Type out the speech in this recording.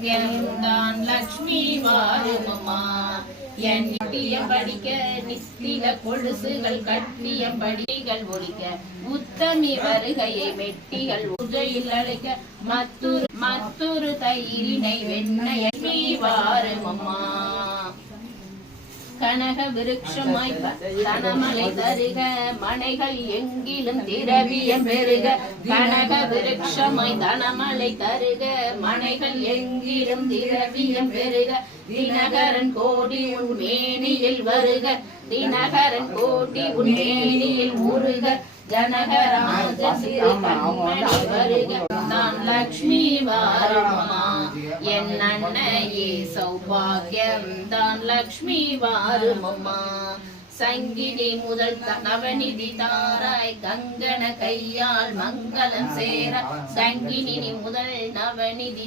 சௌபாகியம்தான் லக்ஷ்மி வாருமம்மா. என் நித்தியம் படிக்க நித்தில கொலுசுகள் கட்டியம் படிகள் ஒழிக்க உத்தமி வருகையை வெட்டிகள் உஜையில் அழைக்க மத்தொரு தயிரினை வெண்ணெய் லக்ஷ்மி வாருமம்மா. கனக விருட்சமாய் தனமலை தருக மனைகள் எங்கிலும் திரவியம் பெருக. கனக விருட்சமாய் தனமலை தருக மனைகள் எங்கிலும் திரவியம் பெருக. தினகரன் கோடி உன் மேனியில் வருக. தினகரன் கோடி உன் மேனியில் முருக. ஜனகராஜ கண்மணி வருக. நான் லக்ஷ்மி வாருமம்மா. என் அன்னையே சௌபாகியம் தான் லக்ஷ்மி வாருமம்மா. சங்கினி முதல் நவநிதி தாராய் கங்கண கையால் மங்களம் சேர. சங்கினி முதல் நவநிதி